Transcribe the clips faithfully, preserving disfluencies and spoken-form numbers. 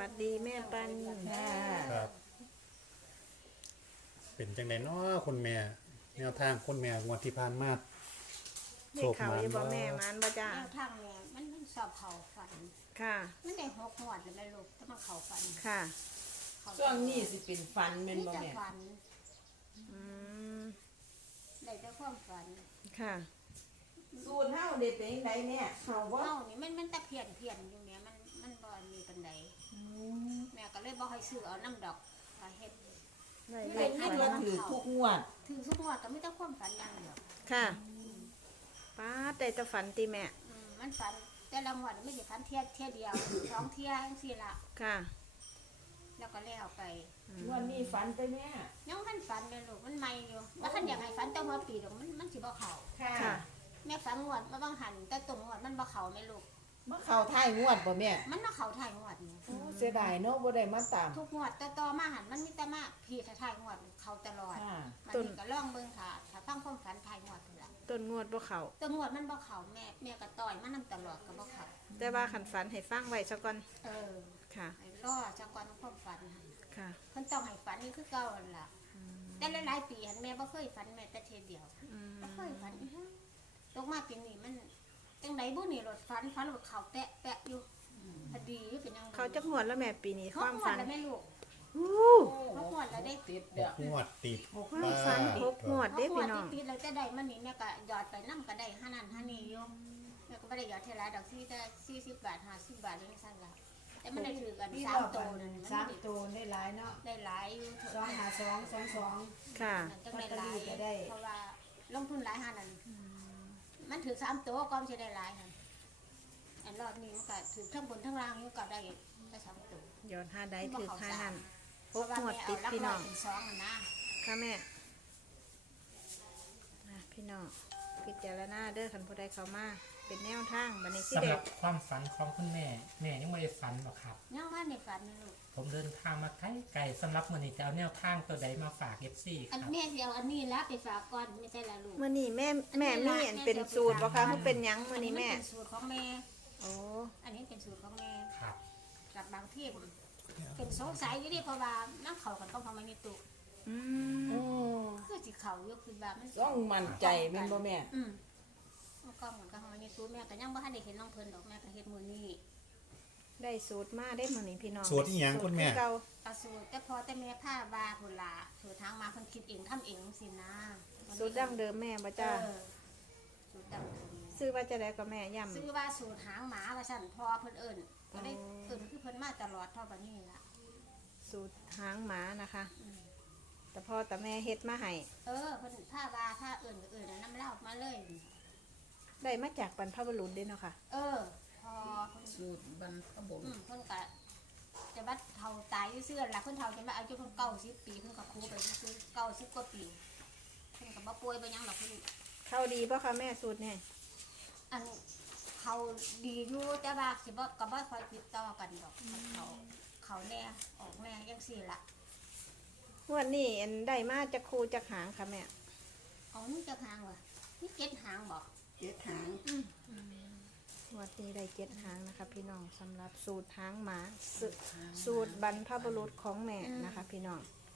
สดีแม่ปันค่ะครับ เป็นจังไดเนาะคุณแม่แนวทางคุณแม่งวดที่ผ่านมาเด็กเขาอยู่บ่แม่มันบ่จ้าแนวทางเนี่ยมันมันสอบเขาฝันค่ะมันได้หกหวดเลยแม่ลูกแต่มันเขาฝันค่ะเขาช่วงนี้สิเป็นฟันเป็นมีบ่แต่แม่ฝันอืมได้แต่ความฝันค่ะสูตรเฮาเด็ดเป็นจังไดแม่เขาบ่เอ้านี่มันมันแต่เพียนเพียนอยู่เนี่ยมันมันบ่มีปันใดแม่ก็เลยบ่ให้ซื้อเอาน้ำดอกมาเฮ็ดได้ได้เลขคิฝัดนว่าถือทุกงวดถึงทุกงวดก็มีแต่ความฝันอย่างเดียวค่ะป้าดได้แต่ฝันติแม่อืมมันฝันแต่ละงวดไม่ใช่ฝันเที่ยเที่ยเดียวสองเที่ยจังซี่ล่ะค่ะแล้วก็แล้วไปงวดนี้ฝันไปแม่ยังคันฝันแม่ลูกมันใหม่อยู่ว่าคันอยากให้ฝันแต่หัวปีดอกมันมันสิบ่เข้าค่ะค่ะแม่ฝันงวดมาบางหันแต่ตรงงวดมันบ่เข้าแม่ลูกมาเข้าท้ายงวดบ่แม่มันมาเข้าท้ายงวดนี่โอ้เสียดายเนาะบ่ได้มาตามทุกงวดแต่ต่อมาหันมันมีแต่มาพี่ท้ายงวดเข้าตลอดค่ะมันนี่ก็ลองเบิ่งค่ะถ้าฟังความฝันท้ายงวดพุ่นล่ะต้นงวดบ่เขาแต่งวดมันบ่เข้าแม่แม่ก็ต่อยมันนํตลอดก็บ่เข้าแต่ว่าขันฝันให้ฟังไว้ซะก่อนเออค่ะให้รอจักก่อนความฝันหั่นค่ะเพิ่นต้องให้ฝันนี่คือเก่าหั่นล่ะแต่หลายๆปีหันแม่บ่เคยฝันแม้แต่เทยเดียวอืมบ่เคยฝันอีหยังตกมาปีนี้มันจังไดบ่นี่รถฝันฝันว่าเขาแปะแปะอยู่พอดีเป็นจังไดเขาจะงวดแล้วแม่ปีนี้เขาความหวฝัดนแล้วแม่ลูกอู้เขาหวดแล้วได้ติดหเด้อกงวดติดความฝันหกงวดเขาเด้หวพี่ดน้องติดๆแล้วจะได้มันนี่แม่ก็หยอดไปน้ำก็ได้ห้านั่นห้านี่อยู่แม่ก็ไม่ได้หยอดเท่าไรดอกที่ได้สี่สิบบาทห้าสิบบาทเลยสั้นละแต่มันได้ถือกันมีสาร มอบโตอันนั่นสามมันตัวได้หลายเนาะได้หลายอยู่สองห้าสองสองสองค่ะจังได้หลายลอตเตอรี่ก็ได้เพราะว่าลงทุนหลายห้านั่นมันถือสามตัวก็ไม่ใช่ได้หลายค่ะอันรอบนี้มันก็ถือทั้งบนทั้งล่างอยู่ก็ได้ได้สามตัวย้อนห้าได้ถือห้านั่นเพหราะกว่างวดแม่ติเอาดลักพี่ลน้ออย งเป็นสองอะนะค่ะแม่อ่ะพี่น้องพิจารณาเด้อคันผู้ใดเข้ามาเป็นแนวทางบัดนี้สิสำหเด็รักบความฝันของคุณแม่แม่ยังไม่ได้ฝันหรอกครับยังว่าในฝันนี่ลูกผมเดินทางมาไกลไกลสำหรับมันนี้จะเอาแนวทางตัวใดมาฝากเอฟซีคอันรับแม่เดียวอันนี้แล้วไปฝากก่อนไม่ใช่ละลูกมื้อนี้แม่แม่มีอันเป็นสูตรบ่คะคือเป็นหยังมื้อนี้แม่เป็นสูตรของแม่โอ้อันนี้เป็นสูตรของแม่ครับกับบางที่เป็นสงสัยอยู่ดิเพราะว่าน้ำเขากันต้องพอมาในตุอืมอือคือจิเขาอยู่คือแบบมันต้องมั่นใจแม่นบ่แม่อืมมันก็เหมือนกับพอมาในตุแม่ก็ยังบ่ทันได้เห็นน้องเพิ่นดอกแม่ก็เฮ็ดมื้อนี้ได้สูตรมาได้มื้อนี้พี่น้องสูตรอีหยังคุณแม่สูตรอเก่ากระสูตรแต่พอแต่แม่ผ้าบาพุ่นล่ะสูตรทางมาเพิ่นคิดเองทำเองสินะสูตรดั้งเดิมแม่บ่จ้าจ้าสูตรดั้งเดิมซื้อว่าจะได้ก็แม่ย่ำซื้อว่าสูตรหางหมาว่าสั่นพอเพิ่นเอิ้นก็ได้เอิ้นคือเพิ่นมาตลอดเท่าบัดนี้ล่ะสูตรหางหมานะคะอืมแต่พ่อแต่แม่เฮ็ดมาให้เออเพิ่นผ้าบาผ้าเอิ้นก็เอิ้นเอาน้ำเหล้ามาเลยได้มาจากบรรพบุรุษเด้เนาะค่ะเออ พอเพิ่นสูตรบรรพบุอืรุษมเพิ่นก็จะบัดเฒ่าตายอยู่ซื่อๆล่ะเพิ่นเฒ่าจนว่าอายุเพิ่นเก้าสิบปีเพิ่นก็ครูไปซื่อๆเก้าสิบกว่าปีเพิ่นก็บ่ป่วยบ่หยังหรอกเพิ่นเข้าดีป่ะคะแม่สูตรเนี่ยอันเขาดีอยู่แต่ว่าสิบ่ก็บ่ค่อยติดต่อกันดอกมันเขาเขาแน่ออกแน่จังซี่ล่ะงวันนี้อันได้มาจากครูจากหางค่ะแม่เอานี่จะหางว่ะนี่เจ็ดหางบ่เจ็ดหางอืมงวันนี้ได้เจ็ดหางนะคะ พี่น้องสำหรับสูตรหางหมาสูสูตรบรรพบุรุษของแม่นะคะ พี่น้อง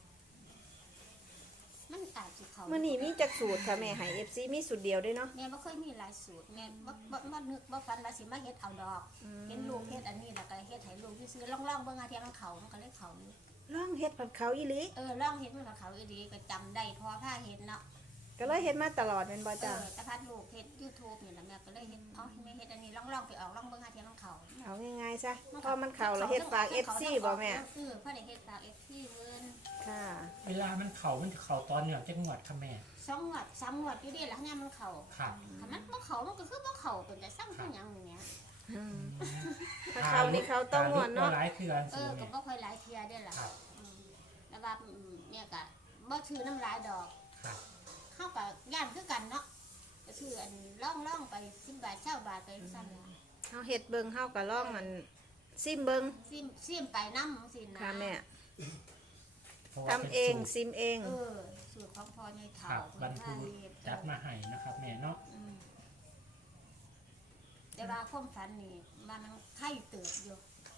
มันอาจสิเขาเมื่อนี้มีจากสูตรค่ะแม่ให้เอฟซีมีสูตรเดียวด้วยเนาะแม่บ่เคยมีหลายสูตรแม่บ่บ่บ่นึกบ่ฝันว่าสิมาเฮ็ดเอาดอกอืมเห็นลูกเฮ็ดอันนี้แล้วก็เฮ็ดให้ลูกซื้อๆล่องๆเบิ่งอาเทียมันเขามันก็เลยเขาอยู่ล่องเฮ็ดผัดเขาอีหลีเออล่องเฮ็ดมันก็เขาอีดีก็จำได้เพอผ้าเฮ็ดเนาะก็เลยเฮ็ดมาตลอดเป็นบ่เอจ้าอแต่พัดลูกเฮ็ด YouTube นี่แหละแม่ก็เลยเฮ็ดเอ้าแม่เฮ็ดอันนี้ล่องๆไปออกล่องเบิ่งอาเทียมันเขาเอาง่ายๆซะพอมันเข่าแล้วเฮ็ดฝากเอฟซีบ่แม่เออพอได้เฮ็ดฝาก เอฟ ซี เพิ่นค่ะเวลามันเข่ามันเข่าตอนเหนือจะงวดค่ะแม่สองงวดสามงวดอยู่ดีล่ะเนี่ยมันเขาครับถ้ามันบ่เขามันก็คือบ่เขาเป็นแต่ซ้ำคือหยังนี่แหมอืมถ้าเขานี่เขาต้องงวดเนาะหลายคืออันเอสูอแม่ก็บ่ค่อยหลายเที่ยเด้อล่ะครับอืมแต่ว่าอืมเนี่ยก็บ่ชื่อน้ำลายดอกครับเฮาก็ย่านคือกันเนาะก็ชื่ออันล่องๆไปสิบบาทเก้าบาทไปซั่นล่ะเฮาเฮ็ดเบิ่งเฮาก็ล่องอันซิมเบิ่งซิมซิมไปนำสินะค่ะแม่พราะว่าทำป็นเองสูตรซิมเองเออสูตรของพ่อใหญ่คเฒ่ารับบรรเพิ่ทุนพาเฮ็ดจัดมาให้นะครับแม่เนาะอืมแต่ว่าความฝันนี่มันไข่เติบอยู่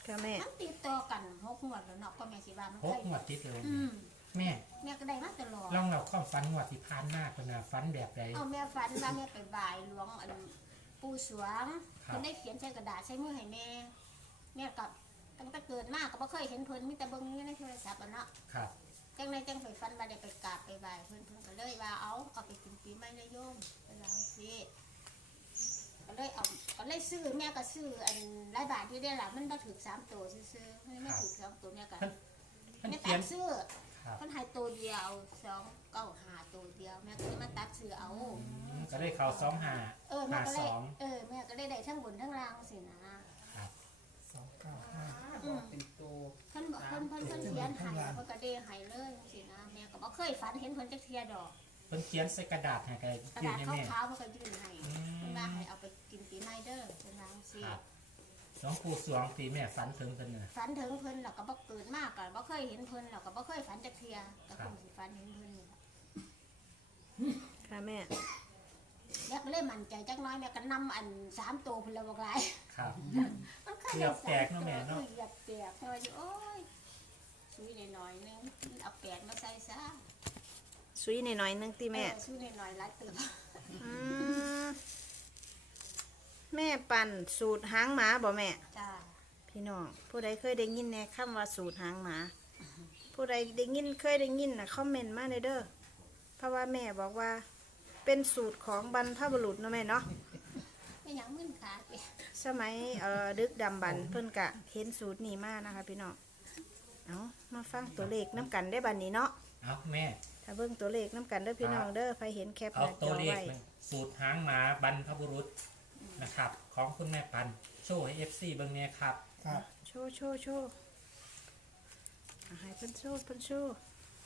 ค่ะแม่มันติดต่อกันหกงวดแล้วเนาะก็แม่สิว่ามันหกเคยงวดติดเลยอืมแม่แม่ก็ได้มาตลอดลองเราความฝันงวดที่ผ่านมาคนน่ะฝันแบบใดเอาแม่ฝันว่าแม่ไปบ่ายหลวงอันปู่สวงครับเพิ่นได้เขียนใส่กระดาษใส่มือให้แม่แม่กับตั้งแต่เกิดมาก็บ่เคยเห็นเพิ่นมีแต่เบิ่งอยู่ในโทรศัพท์อะเนาะครับจังไดจังไปฝันว่าได้ไปกราบไปไหว้เพิ่นเพิ่นก็เลยว่าเอาเอาไปกินปีใหม่เลยโยมเป็นจังซี่ก็เลยเอาก็เลยซื้อแม่ก็ซื้ออันหลายบาทที่ได้ล่ะมันบ่ถูกสามตัวซื่อๆไม่ไม่ถูกสองตัวแม่ก็เพิ่นเพิ่นแม่เขีตัยนดซื้อครับเพิ่นให้ตัวเดียวสองเก้าห้าตัวเดียวแม่ก็เลยมาตัดซื้อเอาอืมก็ได้เขาสองหาเออแม่หาก็สเลยองเออแม่ก็เลยได้ทั้งบนทั้งล่างสินะครับสองเก้าห้าบอกเป็นตัวเพิ่นบอกเพิ่นเพิ่นเพิ่นเขียนให้เพิ่นก็ได้ให้เลยสินะแม่ก็บ่เคยฝันเห็นเพิ่นจักเทียดอกเพิ่นเขียนใส่กระดาษให้กันกระยื่นดาษให้ขาแม่วๆเพิ่นก็ยื่นให้อืมเพิ่นว่าให้เอาไปกินปีใหม่เด้อเพิ่นว่าสิครับสองคู่สวงตีแม่ฝันถึงกันเนี่ยฝันถึงเพิ่นแล้วก็บ่เกิดมากก็บ่เคยเห็นเพิ่นแล้วก็บ่เคยฝันจักเทียก็คงสิฝันเห็นเพิ่นนี่ล่ะค่ะแม่แม่ก็เลยมั่นใจจักหน้อยแม่ก็นำอันสามตัวพุ่นแล้วบอกหลายครับมันเคยเหยียบแตกเนาะแม่เนาะเหยียบแตกเพราะว่าอยู่โอ้ยซุยหน่อยๆนึงเอาแปดมาใส่ซะซุยหน่อยๆนึงติแม่เออซุยหน่อยๆหลายตึมอืมแม่ปั่นสูตรหางหมาบ่แม่จ้าพี่น้องผู้ใดเคยได้ยินแน่คำว่าสูตรหางหมา ผู้ใดได้ยินเคยได้ยินนะคอมเมนต์มาเลยเด้อเพราะว่าแม่บอกว่า เป็นสูตรของบรรพบุรุษเนาะแม่เนาะไม่หยังมึนขาเปียสมัยเอ่อดึกดำบรรพ์เพิ่นกะเห็นสูตรนี้มานะคะพี่น้องเอามาฟังตัวเลขน้ำกันได้บัดนนี้เนาะเอาแม่ถ้าเบิ่งตัวเลขน้ำกันเด้อพี่น้องเด้อใครเห็นแคปหเอาน้าจตัวอเลขไว้มันสูตรหางหมาบรรพบุรุษนะครับ ของคุณแม่ปันโชว์ให้เอฟซีเบิ่งเนี่ยครับครับโชว์โชว์โชว์เอาให้เพิ่นโชว์เพิ่นโชว์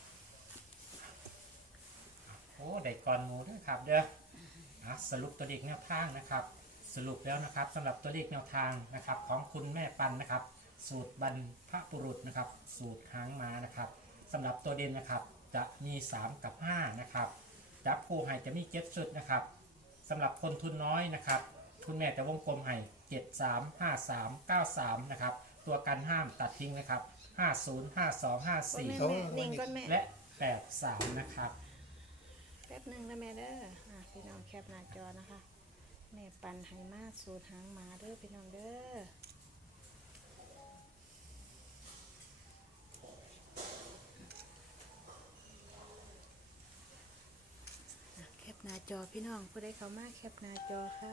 โอ้ได้ก่อนหมูด้วยครับเด้ออ่ะสรุปตัวเลขแนวทางนะครับ สรุปแล้วนะครับสำหรับตัวเลขแนวทางนะครับ ของคุณแม่ปันนะครับ สูตรบรรพบุรุษนะครับ สูตรหางม้านะครับสำหรับตัวเด่นนะครับ จะมีสามกับห้านะครับจับคู่ให้จะมีเจ็ดชุดนะครับสำหรับคนทุนน้อยนะครับ คุณแม่จะวงกลมให้เจ็ดสามห้าสามเก้าสามนะครับ ตัวกันห้ามตัดทิ้งนะครับห้าศูนย์ห้าสองห้าก่อนสี่แม่แม่นิ่งก่อนแม่และแปดสามนะครับแป๊บหนึงนะแม่เด้ออ่ะพี่น้องแคปหน้าจอนะคะ แม่ปันให้มาสูตรหางหมาเด้อพี่น้องเด้ออ่ะแคปหน้าจอพี่น้องผู้ใดเข้ามาแคปหน้าจอค่ะ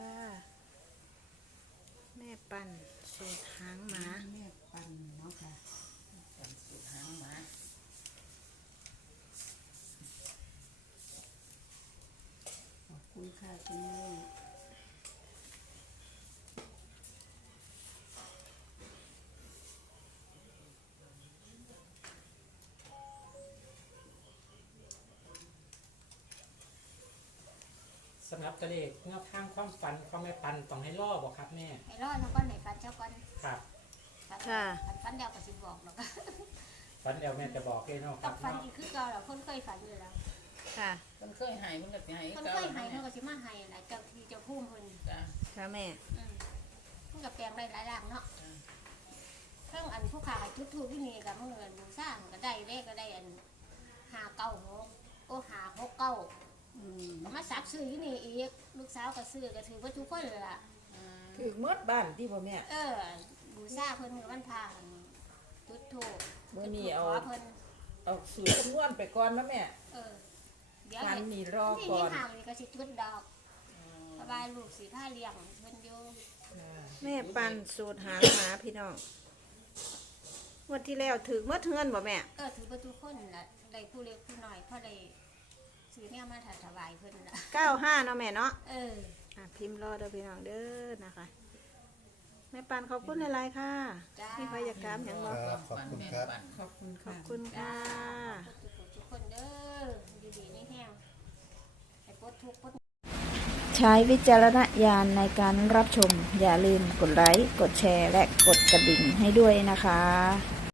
แม่ปันสูตรหางหมาแม่ปันเนาะค่ะปันสูตรหางหมาขอบคุณค่ะคุณแม่สำหรับตัวเลขแนวทางความฝันของแม่ปันต้องให้ล่อบอกครับแม่ให้รอดแล้วก็ไหนฝันเจ้าก่อนครับฝันค่ะฝันเดียวก็สิบอกหรอกฝันเดี๋ยวแม่จะบอกเลยเนาะคต้รัอบ งฝันอีกคือเก่าแล้วคนเคยฝันอยู่แล้วค่ะมันเคยหายมันก็สิหายคนเคยให้เพิ่นก็สิมาให้หลายเจ้าที่เจ้าพุ่มเพิ่นจ้ะค่ะแม่อืมมันก็แปลงได้หลายอย่างเนาะเครื่องอันผู้ขาจุดทูบที่นี่ก็มื้ออันบูชาก็ได้เลขก็ได้อันห้าเก้าหกโอ้ห้าหกเก้าอืมก็มาสักซื้อที่นี่อีกลูกสาวก็ซื้อก็ถือว่าทุกคนเลยล่ะถือหมดบ้านที่พ่อแม่เออบูชาเพิ่นกับวันพาจุดทูบมื้อนี้เอาขเพิ่นเอาสูตรคำนวณไปก่อนนะแม่เออเดี๋ยววันเห็นนี้รอที่ก่อนี่นห่างนี่ก็สิจุดดอกสบายลูกสีผ้าเลี้ยงเพิ่นอยู่แม่ปันสูตรหางหมาพี่น้องงวันที่แล้วถือเมื่อเทือนบ่แม่เออถือว่าทุกคนล่ะได้ผู้เล็กผู้น้อยเพราะได้ซื้อเนี่ยมาถวายเพิ่นล่ะเก้าห้าเนาะแม่เนาะเอออ่ะพิมพ์รอเด้อพี่น้องเด้อนะคะ แม่ปันขอบคุณหลายๆค่ะจ้ามีใครอยากถามอย่างบ่ครับขอบคุณครับขอบคุณขค่ะอบคุณค่ะทุกคนทุกคนเด้ออยู่ดีนี่แห้งให้ปลดทุกข์ปลดใช้วิจารณญาณในการรับชม อย่าลืมกดไลค์ กดแชร์ และกดกระดิ่งให้ด้วยนะคะ